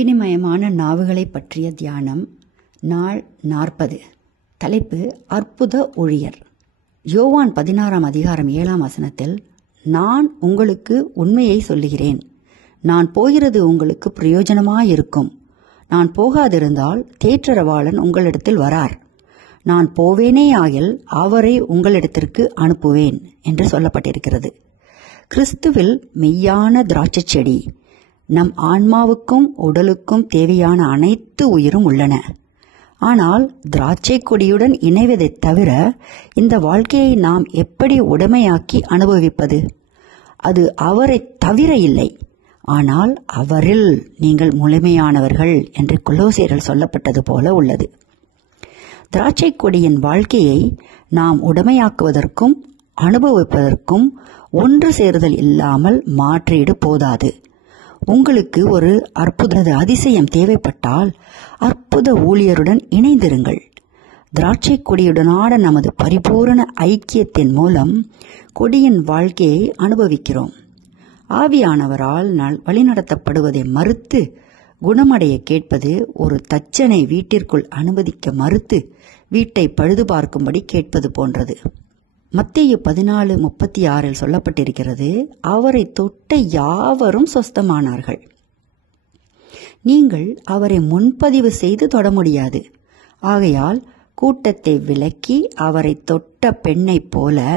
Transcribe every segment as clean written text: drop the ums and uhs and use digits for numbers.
அக்கினிமயமான நாவுகளை பற்றிய தியானம். நாள் 40. தலைப்பு அற்புத ஊழியர். யோவான் 16 அதிகாரம் 7 நான் உங்களுக்கு உண்மையை சொல்லுகிறேன். நான் போகிறது உங்களுக்கு பிரயோஜனமாயிருக்கும். நான் போகாதிருந்தால் தேற்றரவாளன் உங்களிடத்தில் வரார். நான் போவேனேயாகில் அவரை உங்களிடத்திற்கு அனுப்புவேன் என்று சொல்லப்பட்டிருக்கிறது. கிறிஸ்துவில் மெய்யான திராட்சை செடி. நம் ஆன்மாவுக்கும் உடலுக்கும் தேவையான அனைத்து உயிரும் உள்ளன. ஆனால் திராட்சை கொடியுடன் இணைவதைத் தவிர இந்த வாழ்க்கையை நாம் எப்படி உடைமையாக்கி அனுபவிப்பது? அது அவரை தவிர இல்லை. ஆனால் அவரில் நீங்கள் முழுமையானவர்கள் என்று கொலோசியரில் சொல்லப்பட்டது போல உள்ளது. திராட்சை கொடியின் வாழ்க்கையை நாம் உடைமையாக்குவதற்கும் அனுபவிப்பதற்கும் ஒன்று சேருதல் இல்லாமல் மாற்றீடு போதாது. உங்களுக்கு ஒரு அற்புத அதிசயம் தேவைப்பட்டால் அற்புத ஊழியருடன் இணைந்திருங்கள். திராட்சை கொடியுடனான நமது பரிபூரண ஐக்கியத்தின் மூலம் கொடியின் வாழ்க்கையை அனுபவிக்கிறோம். ஆவியானவரால் வழிநடத்தப்படுவதை மறுத்து குணமடைய கேட்பது ஒரு தச்சனை வீட்டிற்குள் அனுமதிக்க மறுத்து வீட்டை பழுது பார்க்கும்படி கேட்பது போன்றது. மத்தேயு 14:36 சொல்லப்பட்டிருக்கிறது, அவரை தொட்ட யாவரும் சொஸ்தமானார்கள். நீங்கள் அவரை முன்பதிவு செய்து தொட முடியாது. ஆகையால் கூட்டத்தை விலக்கி அவரை தொட்ட பெண்ணைப் போல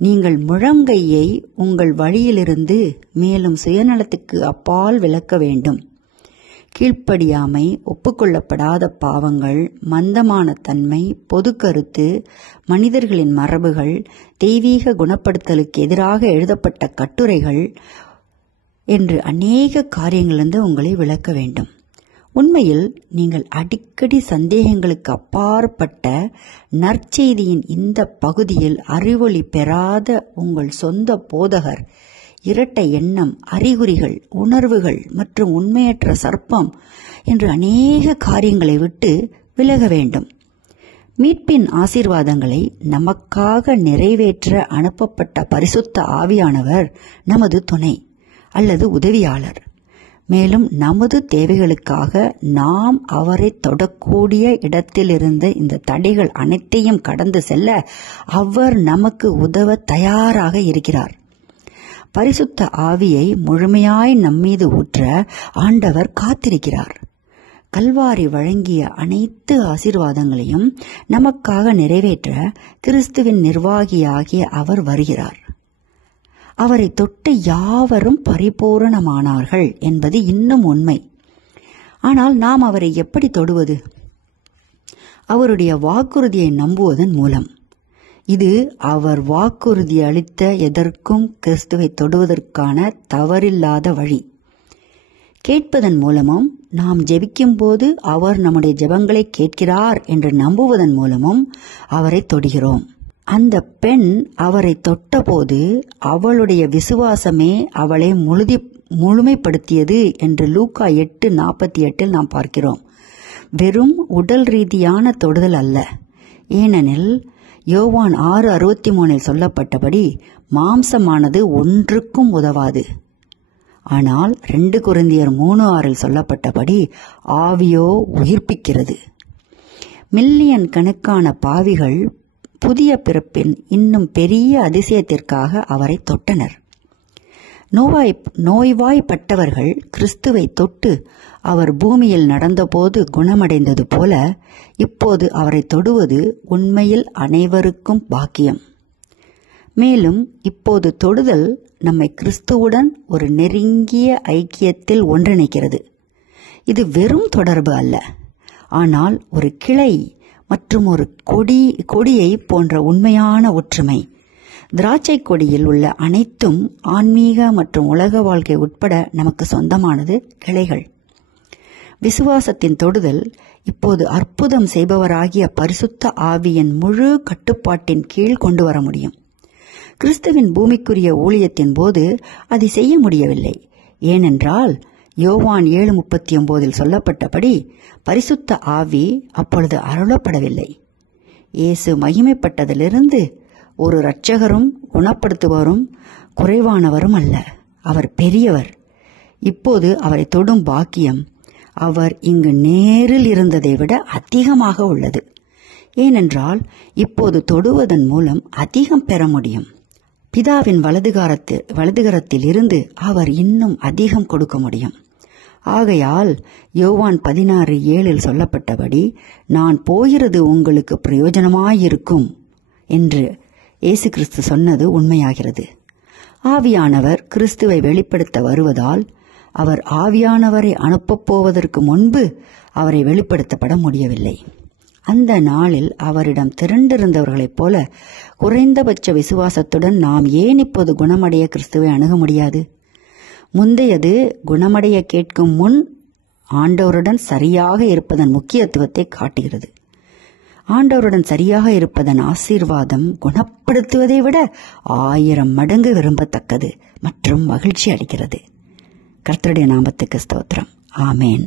நீங்கள் முழங்கையை உங்கள் வழியிலிருந்து மேலும் சுயநலத்துக்கு அப்பால் விலக்க வேண்டும். கீழ்ப்படியாமை, ஒப்புக்கொள்ளப்படாத பாவங்கள், மந்தமான தன்மை, பொது கருத்து, மனிதர்களின் மரபுகள், தெய்வீக குணப்படுத்தலுக்கு எதிராக எழுதப்பட்ட கட்டுரைகள் என்று அநேக காரியங்களிலிருந்து உங்களை விலக்க வேண்டும். உண்மையில் நீங்கள் அடிக்கடி சந்தேகங்களுக்கு அப்பாற்பட்ட நற்செய்தியின் இந்த பகுதியில் அறிவொளி பெறாத உங்கள் சொந்த போதகர், இரட்டை எண்ணம், அறிகுறிகள், உணர்வுகள் மற்றும் உண்மையற்ற சர்ப்பம் என்று அநேக காரியங்களை விட்டு விலக வேண்டும். மீட்பின் ஆசீர்வாதங்களை நமக்காக நிறைவேற்ற அனுப்பப்பட்ட பரிசுத்த ஆவியானவர் நமது துணை அல்லது உதவியாளர். மேலும் நமது தேவைகளுக்காக நாம் அவரை தொடக்கூடிய இடத்திலிருந்த இந்த தடைகள் அனைத்தையும் கடந்து செல்ல அவர் நமக்கு உதவ தயாராக இருக்கிறார். பரிசுத்த ஆவியை முழுமையாய் நம்மீது ஊற்ற ஆண்டவர் காத்திருக்கிறார். கல்வாரி வழங்கிய அனைத்து ஆசீர்வாதங்களையும் நமக்காக நிறைவேற்ற கிறிஸ்துவின் நிர்வாகியாகிய அவர் வருகிறார். அவரை தொட்டு யாவரும் பரிபூரணமானார்கள் என்பது இன்னும் உண்மை. ஆனால் நாம் அவரை எப்படி தொடுவது? அவருடைய வாக்குறுதியை நம்புவதன் மூலம். இது அவர் வாக்குறுதி அளித்த எதற்கும் கிறிஸ்துவை தொடுவதற்கான தவறில்லாத வழி. கேட்பதன் மூலமும் நாம் ஜெபிக்கும் போது அவர் நம்முடைய ஜெபங்களை கேட்கிறார் என்று நம்புவதன் மூலமும் அவரை தொடுகிறோம். அந்த பெண் அவரை தொட்டபோது அவளுடைய விசுவாசமே அவளை முழுமைப்படுத்தியது என்று லூக்கா 8:48 நாம் பார்க்கிறோம். வெறும் உடல் ரீதியான தொடுதல் அல்ல. ஏனெனில் யோவான் 6:63 சொல்லப்பட்டபடி மாம்சமானது ஒன்றுக்கும் உதவாது. ஆனால் 2 கொரிந்தியர் 3:6 சொல்லப்பட்டபடி ஆவியோ உயிர்ப்பிக்கிறது. மில்லியன் கணக்கான பாவிகள் புதிய பிறப்பின் இன்னும் பெரிய அதிசயத்திற்காக அவரை தொட்டனர். நோய்வாய்ப்பட்டவர்கள் கிறிஸ்துவை தொட்டு அவர் பூமியில் நடந்தபோது குணமடைந்தது போல இப்போது அவரை தொடுவது உண்மையில் அனைவருக்கும் பாக்கியம். மேலும் இப்போது தொடுதல் நம்மை கிறிஸ்துவுடன் ஒரு நெருங்கிய ஐக்கியத்தில் ஒன்றிணைக்கிறது. இது வெறும் தொடர்பு அல்ல, ஆனால் ஒரு கிளை மற்றும் ஒரு கொடியை போன்ற உண்மையான ஒற்றுமை. திராட்சை கொடியில் உள்ள அனைத்தும் ஆன்மீக மற்றும் உலக வாழ்க்கை உட்பட நமக்கு சொந்தமானது கிளைகள். விசுவாசத்தின் தொடுதல் இப்போது அற்புதம் செய்பவராகிய பரிசுத்த ஆவியின் முழு கட்டுப்பாட்டின் கீழ் கொண்டு வர முடியும். கிறிஸ்துவின் பூமிக்குரிய ஊழியத்தின் போது அதை செய்ய முடியவில்லை. ஏனென்றால் யோவான் 7:39 சொல்லப்பட்டபடி பரிசுத்த ஆவி அப்பொழுது அருளப்படவில்லை. இயேசு மகிமைப்பட்டதிலிருந்து ஒரு இரட்சகரும் குணப்படுத்துவரும் குறைவானவரும் அல்ல. அவர் பெரியவர். இப்போது அவரை தொடும் பாக்கியம் அவர் இங்கு நேரில் இருந்ததை விட அதிகமாக உள்ளது. ஏனென்றால் இப்போது தொடுவதன் மூலம் அதிகம் பெற முடியும். பிதாவின் வலதுகரத்தில் இருந்து அவர் இன்னும் அதிகம் கொடுக்க முடியும். ஆகையால் யோவான் 16:7 சொல்லப்பட்டபடி, நான் போகிறது உங்களுக்கு பிரயோஜனமாயிருக்கும் என்று இயேசு கிறிஸ்து சொன்னது உண்மையாகிறது. ஆவியானவர் கிறிஸ்துவை வெளிப்படுத்த வருவதால் அவர் ஆவியானவரை அனுப்பப் போவதற்கு முன்பு அவரை வெளிப்படுத்தப்பட முடியவில்லை. அந்த நாளில் அவரிடம் திரண்டிருந்தவர்களைப் போல குறைந்தபட்ச விசுவாசத்துடன் நாம் ஏன் இப்போது குணமடைய கிறிஸ்துவை அணுக முடியாது? முந்தையது குணமடைய கேட்கும் முன் ஆண்டவருடன் சரியாக இருப்பதன் முக்கியத்துவத்தை காட்டுகிறது. ஆண்டவருடன் சரியாக இருப்பதன் ஆசீர்வாதம் குணப்படுத்துவதை விட 1000 மடங்கு விரும்பத்தக்கது மற்றும் மகிழ்ச்சி அளிக்கிறது. கர்த்தருடைய நாமத்துக்கு ஸ்தோத்திரம். ஆமேன்.